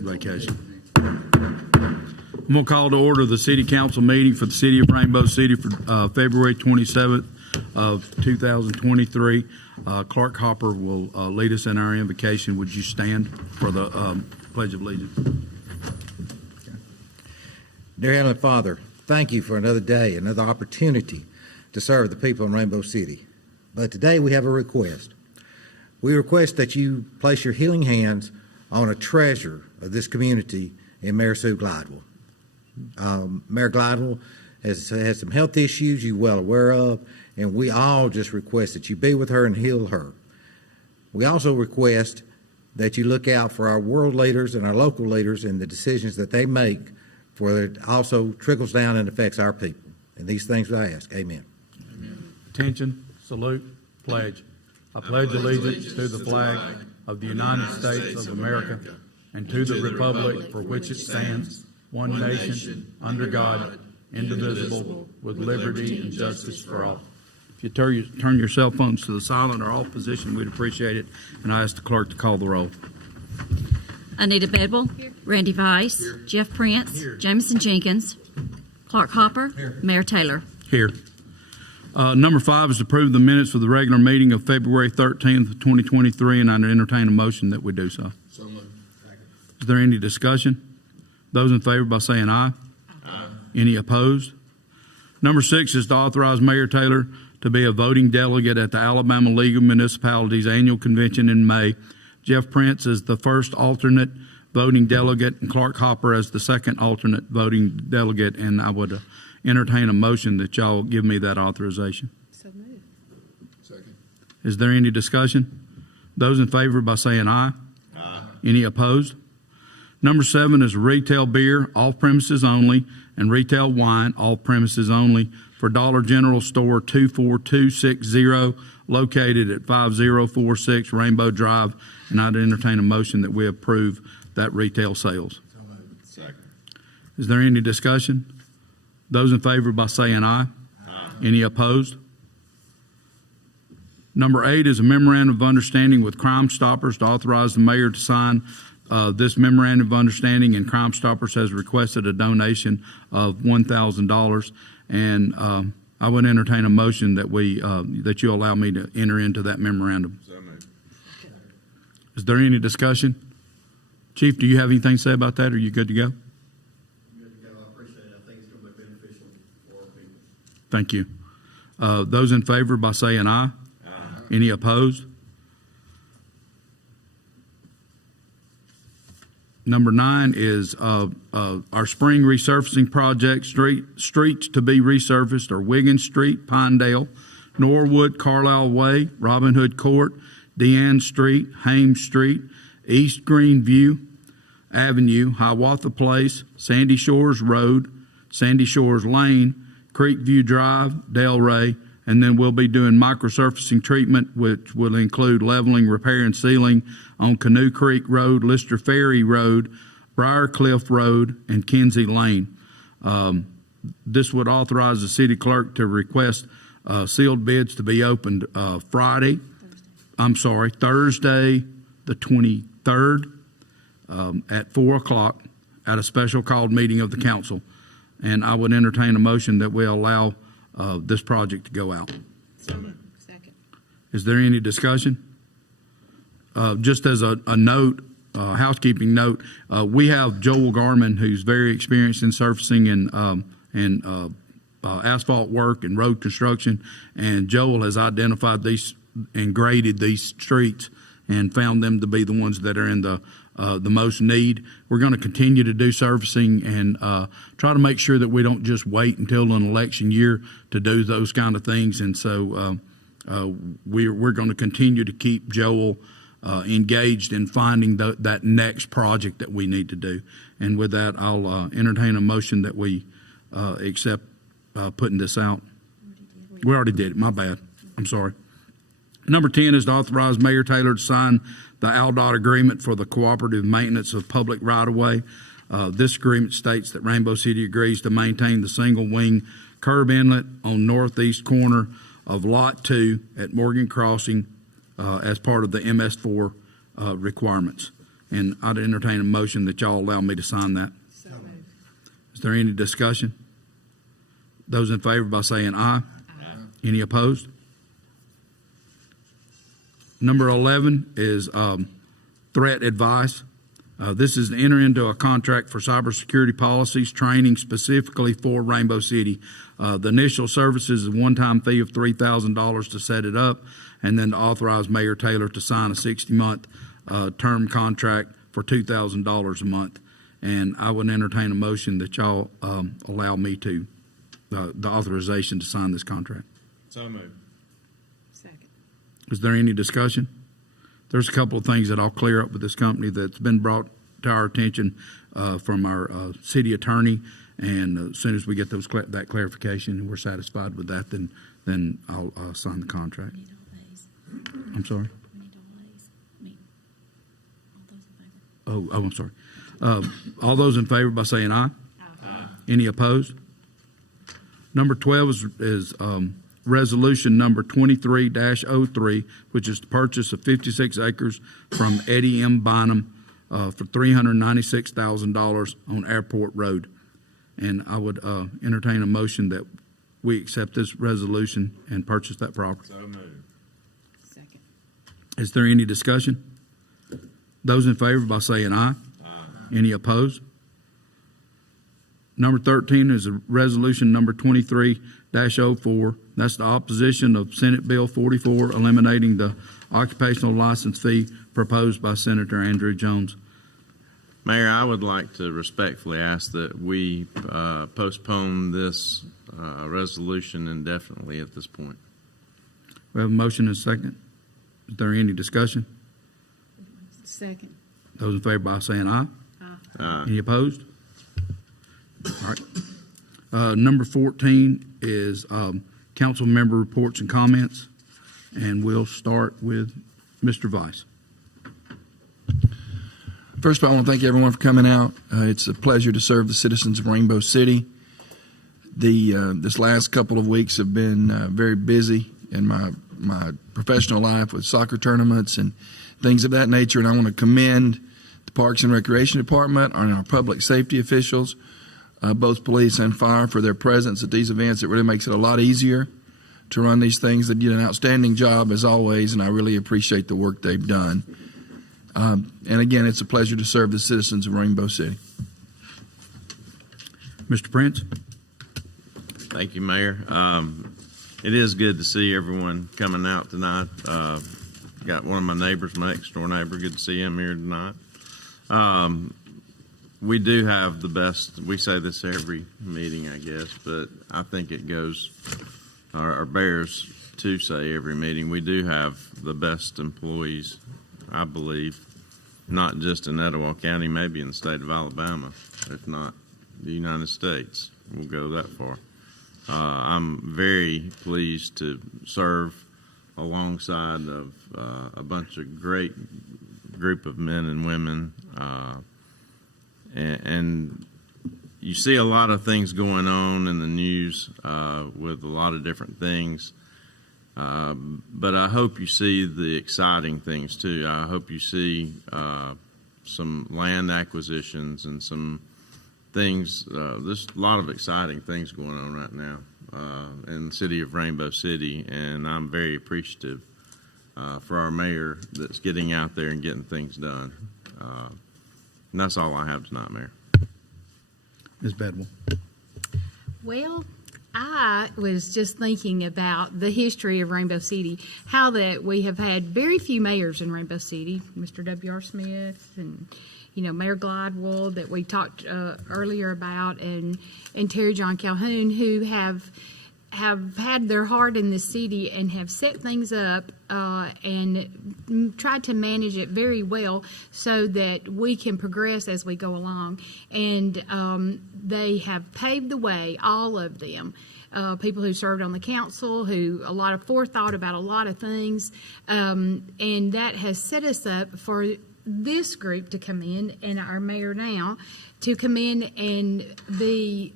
vacation. I'm going to call to order the City Council meeting for the City of Rainbow City for February 27th of 2023. Clark Hopper will lead us in our invocation. Would you stand for the Pledge of Allegiance? Dear Heavenly Father, thank you for another day, another opportunity to serve the people in Rainbow City. But today we have a request. We request that you place your healing hands on a treasure of this community in Mayor Sue Glidewell. Mayor Glidewell has some health issues you're well aware of, and we all just request that you be with her and heal her. We also request that you look out for our world leaders and our local leaders and the decisions that they make, for it also trickles down and affects our people. And these things I ask. Amen. Amen. Attention, salute, pledge. I pledge allegiance to the flag of the United States of America and to the republic for which it stands, one nation, under God, indivisible, with liberty and justice for all. If you turn your cell phones to the silent or off position, we'd appreciate it. And I ask the clerk to call the roll. Anita Bedwell, Randy Weiss, here. Jeff Prince, here. Jameson Jenkins, Clark Hopper, here. Mayor Taylor. Here. Number 5 is to approve the minutes for the regular meeting of February 13th, 2023, and I entertain a motion that we do so. So moved. Is there any discussion? Those in favor by saying aye. Aye. Any opposed? Number 6 is to authorize Mayor Taylor to be a voting delegate at the Alabama League of Municipalities annual convention in May. Jeff Prince is the first alternate voting delegate and Clark Hopper as the second alternate voting delegate, and I would entertain a motion that y'all give me that authorization. So moved. Second. Is there any discussion? Those in favor by saying aye. Aye. Any opposed? Number 7 is retail beer, off premises only, and retail wine, off premises only, for Dollar General Store 24260, located at 5046 Rainbow Drive, and I'd entertain a motion that we approve that retail sales. Second. Is there any discussion? Those in favor by saying aye. Aye. Any opposed? Number 8 is a memorandum of understanding with Crime Stoppers to authorize the mayor to sign this memorandum of understanding, and Crime Stoppers has requested a donation of $1,000, and I would entertain a motion that that you allow me to enter into that memorandum. So moved. Is there any discussion? Chief, do you have anything to say about that, or are you good to go? Good to go. I appreciate it. I think it's going to be beneficial for our people. Thank you. Those in favor by saying aye. Aye. Any opposed? Number 9 is our spring resurfacing project. Streets to be resurfaced are Wiggins Street, Pinedale, Norwood, Carlisle Way, Robin Hood Court, Deanne Street, Hames Street, East Greenview Avenue, Hiawatha Place, Sandy Shores Road, Sandy Shores Lane, Creekview Drive, Delray, and then we'll be doing microsurfacing treatment, which will include leveling, repair, and sealing on Canoe Creek Road, Lister Ferry Road, Briar Cliff Road, and Kinsey Lane. This would authorize the city clerk to request sealed bids to be opened Thursday the 23rd at 4 o'clock at a special called meeting of the council. And I would entertain a motion that we allow this project to go out. So moved. Second. Is there any discussion? Just as a note, housekeeping note, we have Joel Garman, who's very experienced in surfacing and asphalt work and road construction, and Joel has identified these and graded these streets and found them to be the ones that are in the most need. We're going to continue to do surfacing and try to make sure that we don't just wait until an election year to do those kind of things. And so we're going to continue to keep Joel engaged in finding that next project that we need to do. And with that, I'll entertain a motion that we accept putting this out. We already did it. My bad. I'm sorry. Number 10 is to authorize Mayor Taylor to sign the ALDOT agreement for the cooperative maintenance of public right-of-way. This agreement states that Rainbow City agrees to maintain the single-wing curb inlet on northeast corner of Lot 2 at Morgan Crossing as part of the MS4 requirements. And I'd entertain a motion that y'all allow me to sign that. Is there any discussion? Those in favor by saying aye. Any opposed? Number 11 is threat advice. This is to enter into a contract for cybersecurity policies training specifically for Rainbow City. The initial services is a one-time fee of $3,000 to set it up, and then to authorize Mayor Taylor to sign a 60-month term contract for $2,000 a month. And I would entertain a motion that y'all allow me to, the authorization to sign this contract. So moved. Second. Is there any discussion? There's a couple of things that I'll clear up with this company that's been brought to our attention from our city attorney, and as soon as we get that clarification and we're satisfied with that, then I'll sign the contract. We need all these. I'm sorry? We need all these. All those in favor. Oh, I'm sorry. All those in favor by saying aye. Aye. Any opposed? Number 12 is resolution number 23-03, which is the purchase of 56 acres from Eddie M. Bynum for $396,000 on Airport Road. And I would entertain a motion that we accept this resolution and purchase that property. So moved. Second. Is there any discussion? Those in favor by saying aye. Any opposed? Number 13 is a resolution number 23-04. That's the opposition of Senate Bill 44, eliminating the occupational license fee proposed by Senator Andrew Jones. Mayor, I would like to respectfully ask that we postpone this resolution indefinitely at this point. We have a motion and a second. Is there any discussion? Second. Those in favor by saying aye. Any opposed? All right. Number 14 is council member reports and comments, and we'll start with Mr. Vice. First of all, I want to thank everyone for coming out. It's a pleasure to serve the citizens of Rainbow City. This last couple of weeks have been very busy in my professional life with soccer tournaments and things of that nature, and I want to commend the Parks and Recreation Department and our public safety officials, both police and fire, for their presence at these events. It really makes it a lot easier to run these things. They did an outstanding job as always, and I really appreciate the work they've done. And again, it's a pleasure to serve the citizens of Rainbow City. Mr. Prince? Thank you, Mayor. It is good to see everyone coming out tonight. Got one of my neighbors, my next door neighbor. Good to see him here tonight. We do have the best. We say this every meeting, I guess, but I think it goes or bears to say every meeting. We do have the best employees, I believe, not just in Etowah County, maybe in the state of Alabama, if not the United States. We'll go that far. I'm very pleased to serve alongside of a bunch of great group of men and women, and you see a lot of things going on in the news with a lot of different things. But I hope you see the exciting things too. I hope you see some land acquisitions and some things. There's a lot of exciting things going on right now in the city of Rainbow City, and I'm very appreciative for our mayor that's getting out there and getting things done. And that's all I have tonight, Mayor. Ms. Bedwell? Well, I was just thinking about the history of Rainbow City, how that we have had very few mayors in Rainbow City, Mr. W.R. Smith and, Mayor Glidewell that we talked earlier about, and Terry John Calhoun, who have had their heart in the city and have set things up and tried to manage it very well so that we can progress as we go along. And they have paved the way, all of them. People who served on the council, who a lot of forethought about a lot of things, and that has set us up for this group to come in, and our mayor now, to come in and be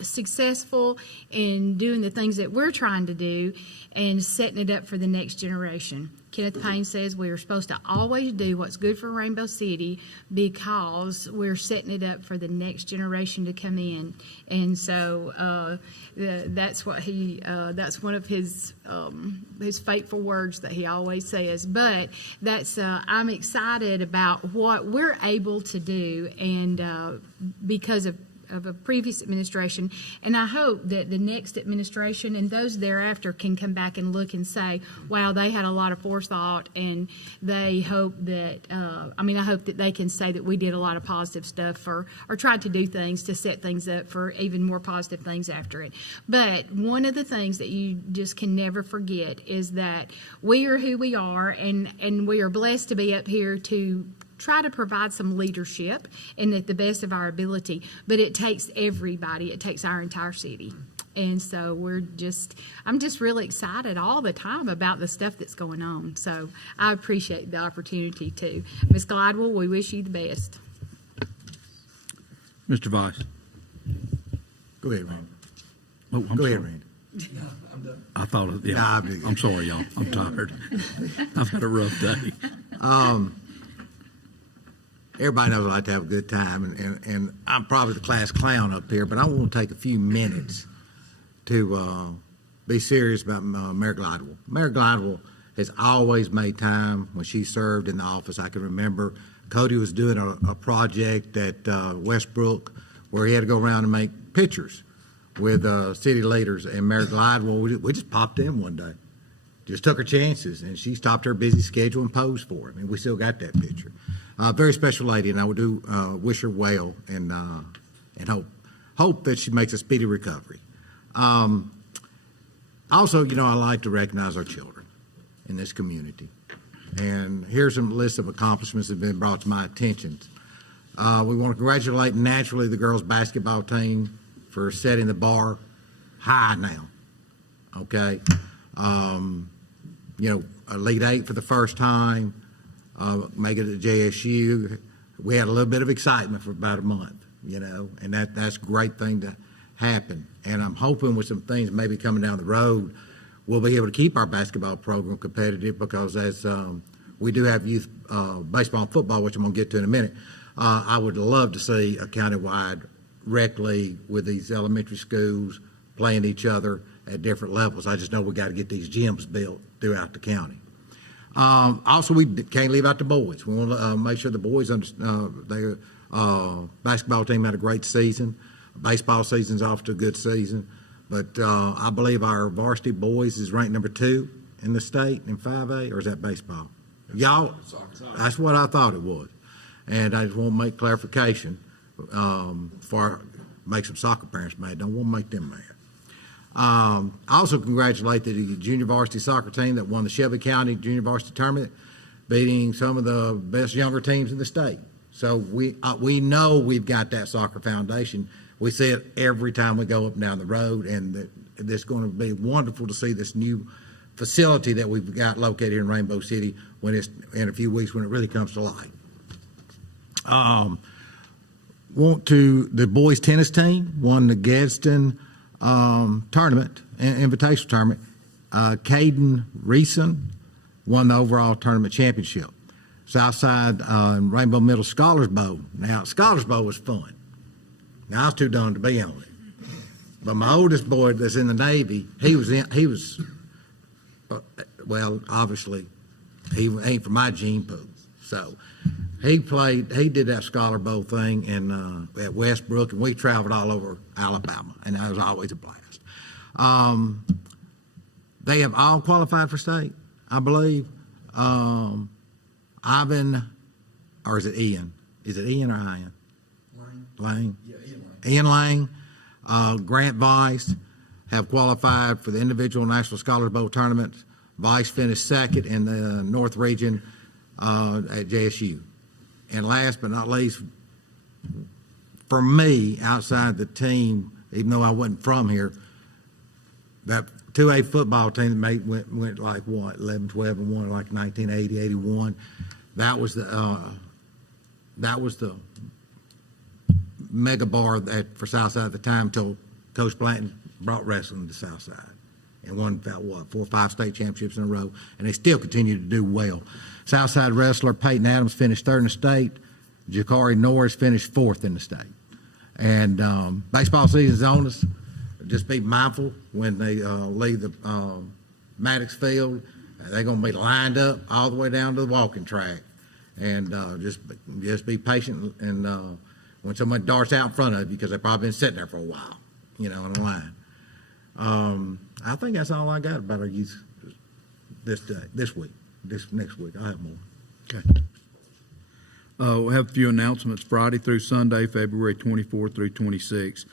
successful in doing the things that we're trying to do and setting it up for the next generation. Kenneth Payne says we are supposed to always do what's good for Rainbow City because we're setting it up for the next generation to come in. And so that's what that's one of his fateful words that he always says. But that's I'm excited about what we're able to do, and because of a previous administration, and I hope that the next administration and those thereafter can come back and look and say, wow, they had a lot of forethought, and they hope that I hope that they can say that we did a lot of positive stuff or tried to do things to set things up for even more positive things after it. But one of the things that you just can never forget is that we are who we are, and we are blessed to be up here to try to provide some leadership and at the best of our ability, but it takes everybody. It takes our entire city. And so I'm just really excited all the time about the stuff that's going on. So I appreciate the opportunity too. Ms. Glidewell, we wish you the best. Mr. Vice. Go ahead, Randy. Oh, I'm Go sorry. ahead, Randy. I thought, yeah. Nah, I'm good. I'm sorry, y'all. I'm tired. I've had a rough day. Everybody knows I like to have a good time, and I'm probably the class clown up here, but I want to take a few minutes to be serious about Mayor Glidewell. Mayor Glidewell has always made time when she served in the office. I can remember Cody was doing a project at Westbrook where he had to go around and make pictures with city leaders, and Mayor Glidewell, we just popped in one day. Just took her chances, and she stopped her busy schedule and posed for it. And we still got that picture. Very special lady, and I would wish her well, and hope that she makes a speedy recovery. Also, I like to recognize our children in this community. And here's a list of accomplishments that have been brought to my attention. We want to congratulate naturally the girls basketball team for setting the bar high now. Okay. Elite Eight for the first time, make it at JSU. We had a little bit of excitement for about a month, and that's a great thing to happen. And I'm hoping with some things maybe coming down the road, we'll be able to keep our basketball program competitive because as we do have youth baseball and football, which I'm going to get to in a minute, I would love to see a countywide rec league with these elementary schools playing each other at different levels. I just know we got to get these gyms built throughout the county. Also, we can't leave out the boys. We want to make sure the boys their basketball team had a great season. Baseball season's off to a good season. But I believe our varsity boys is ranked number 2 in the state in 5A, or is that baseball? Y'all, that's what I thought it was. And I just want to make clarification make some soccer parents mad. Don't want to make them mad. I also congratulate the junior varsity soccer team that won the Shelby County Junior Varsity Tournament, beating some of the best younger teams in the state. So we know we've got that soccer foundation. We see it every time we go up and down the road, and it's going to be wonderful to see this new facility that we've got located in Rainbow City when it's in a few weeks when it really comes to light. The boys tennis team won the Gadsden tournament, invitational tournament. Caden Reeson won the overall tournament championship. Southside Rainbow Middle Scholars Bowl. Now, Scholars Bowl was fun. Now, I was too dumb to be on it. But my oldest boy that's in the Navy, obviously, he ain't from my gene pool. So he did that Scholar Bowl thing at Westbrook, and we traveled all over Alabama, and that was always a blast. They have all qualified for state, I believe. Ivan, or is it Ian? Is it Ian or Ian? Lang. Yeah, Ian Lang. Grant Vice have qualified for the individual National Scholars Bowl tournament. Vice finished second in the North Region at JSU. And last but not least, for me, outside the team, even though I wasn't from here, that 2A football team that went like what, 11, 12, and 1, like 1980, 81. That was the mega bar for Southside at the time until Coach Blanton brought wrestling to Southside. and won about, 4 or 5 state championships in a row, and they still continue to do well. Southside wrestler Peyton Adams finished 3rd in the state. Jakari Norris finished 4th in the state. And baseball season's on us. Just be mindful when they leave the Maddox Field. They're going to be lined up all the way down to the walking track. And just be patient and when someone darts out in front of you, because they've probably been sitting there for a while, in a line. I think that's all I got about our youth this week. This next week, I'll have more. Okay. We'll have a few announcements. Friday through Sunday, February 24 through 26.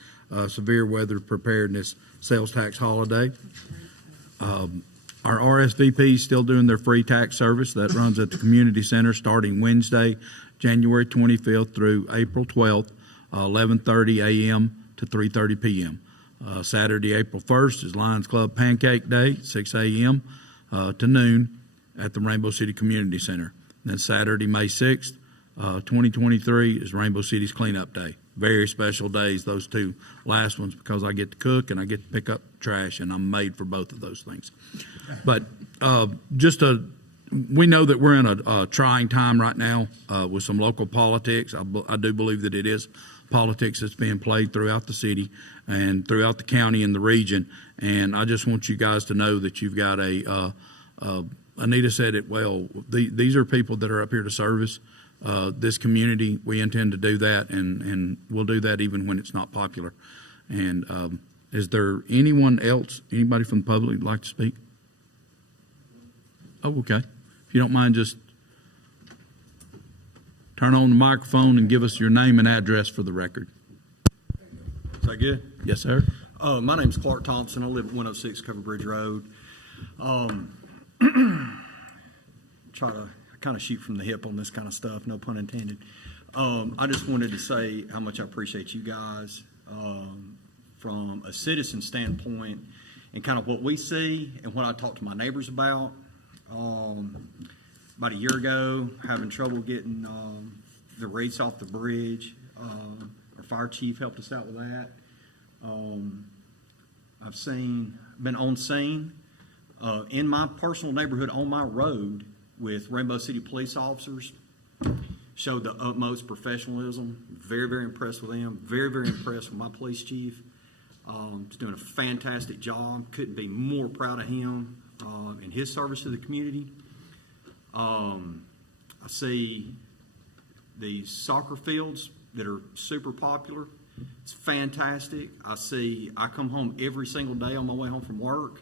Severe weather preparedness sales tax holiday. Our RSVP is still doing their free tax service that runs at the community center starting Wednesday, January 25th through April 12th, 11:30 a.m. to 3:30 p.m. Saturday, April 1st is Lions Club Pancake Day, 6 a.m. To noon at the Rainbow City Community Center. Then Saturday, May 6th, 2023 is Rainbow City's Cleanup Day. Very special days, those two last ones, because I get to cook and I get to pick up trash, and I'm made for both of those things. But we know that we're in a trying time right now with some local politics. I do believe that it is politics that's being played throughout the city and throughout the county and the region. And I just want you guys to know that you've got Anita said it well, these are people that are up here to service this community. We intend to do that, and we'll do that even when it's not popular. And is there anyone else, anybody from the public would like to speak? Oh, okay. If you don't mind, just turn on the microphone and give us your name and address for the record. Is that good? Yes, sir. My name's Clark Thompson. I live at 106 Covered Bridge Road. Try to kind of shoot from the hip on this kind of stuff, no pun intended. I just wanted to say how much I appreciate you guys from a citizen standpoint and kind of what we see and what I talk to my neighbors about. About a year ago, having trouble getting the rates off the bridge. Our fire chief helped us out with that. I've been on scene in my personal neighborhood on my road with Rainbow City police officers. Showed the utmost professionalism. Very, very impressed with them. Very, very impressed with my police chief. He's doing a fantastic job. Couldn't be more proud of him in his service to the community. I see these soccer fields that are super popular. It's fantastic. I come home every single day on my way home from work,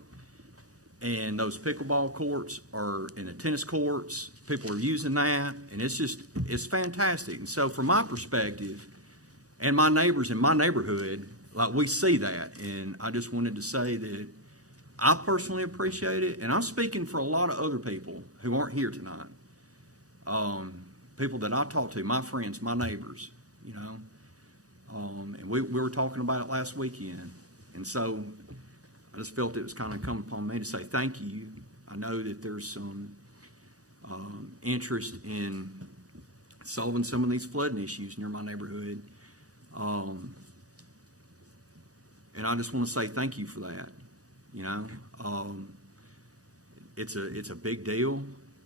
and those pickleball courts are in the tennis courts. People are using that, and it's fantastic. And so from my perspective, and my neighbors in my neighborhood, like, we see that. And I just wanted to say that I personally appreciate it, and I'm speaking for a lot of other people who aren't here tonight. People that I talk to, my friends, my neighbors, and we were talking about it last weekend. And so I just felt it was kind of come upon me to say thank you. I know that there's some interest in solving some of these flooding issues near my neighborhood. And I just want to say thank you for that. It's a big deal,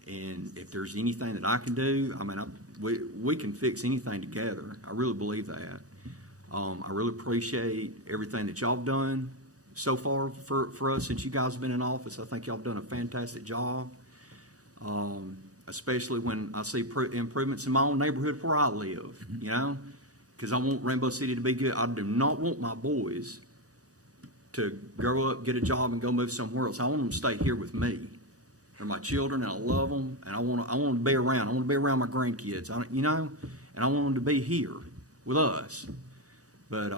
and if there's anything that I can do, we can fix anything together. I really believe that. I really appreciate everything that y'all have done so far for us since you guys have been in office. I think y'all have done a fantastic job, especially when I see improvements in my own neighborhood where I live, because I want Rainbow City to be good. I do not want my boys to grow up, get a job, and go move somewhere else. I want them to stay here with me. They're my children, and I love them, and I want them to be around. I want to be around my grandkids, and I want them to be here with us. But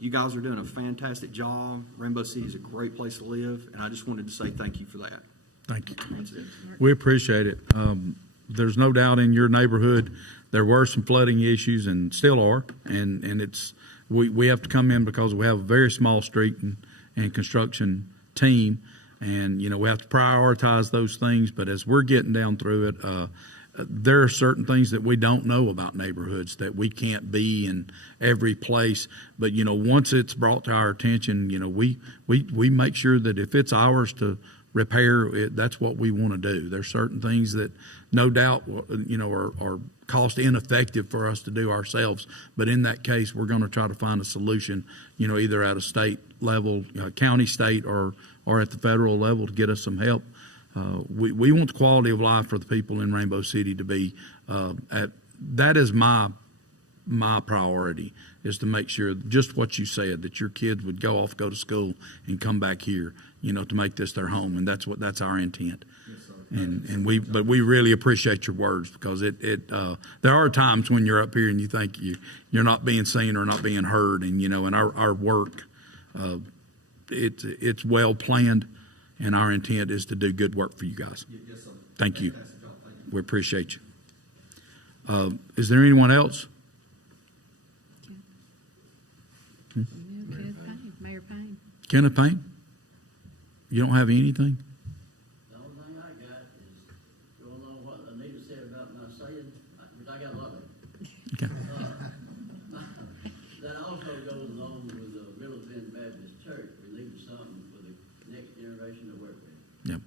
you guys are doing a fantastic job. Rainbow City is a great place to live, and I just wanted to say thank you for that. Thank you. That's it. We appreciate it. There's no doubt in your neighborhood there were some flooding issues, and still are, and we have to come in because we have a very small street and construction team, and we have to prioritize those things. But as we're getting down through it, there are certain things that we don't know about neighborhoods, that we can't be in every place. But, once it's brought to our attention, we make sure that if it's ours to repair it, that's what we want to do. There's certain things that no doubt, are cost ineffective for us to do ourselves. But in that case, we're going to try to find a solution, either at a state level, county, state, or at the federal level to get us some help. We want the quality of life for the people in Rainbow City to be that is my priority, is to make sure just what you said, that your kids would go to school and come back here, to make this their home, and that's our intent. And we really appreciate your words, because there are times when you're up here and you think you're not being seen or not being heard, and our work, it's well planned, and our intent is to do good work for you guys. Yes, sir. Thank you. Fantastic job. Thank you. We appreciate you. Is there anyone else? Mayor Payne. Kenneth Payne? You don't have anything? The only thing I got is going on what Anita said about my saying, which I got a lot of it. Okay. That also goes along with the Riddle Bend Baptist Church. We need something for the next generation to work with. Yep.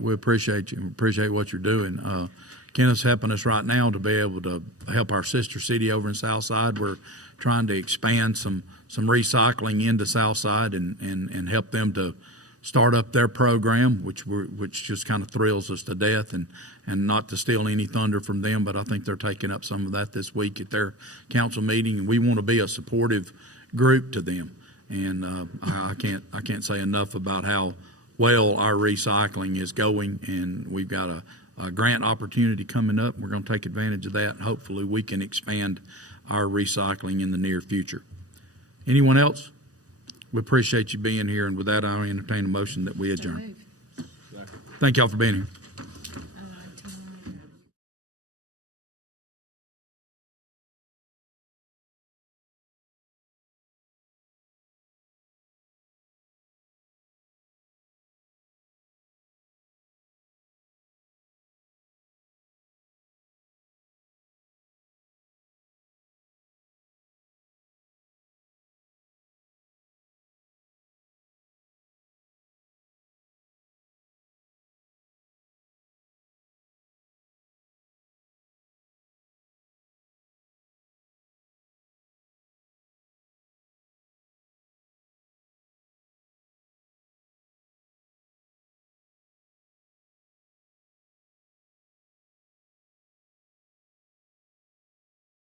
We appreciate you. We appreciate what you're doing. Kenneth's helping us right now to be able to help our sister city over in Southside. We're trying to expand some recycling into Southside and help them to start up their program, which just kind of thrills us to death, and not to steal any thunder from them, but I think they're taking up some of that this week at their council meeting, and we want to be a supportive group to them. And I can't say enough about how well our recycling is going, and we've got a grant opportunity coming up. We're going to take advantage of that, and hopefully we can expand our recycling in the near future. Anyone else? We appreciate you being here, and with that, I'll entertain a motion that we adjourn. Thank y'all for being here.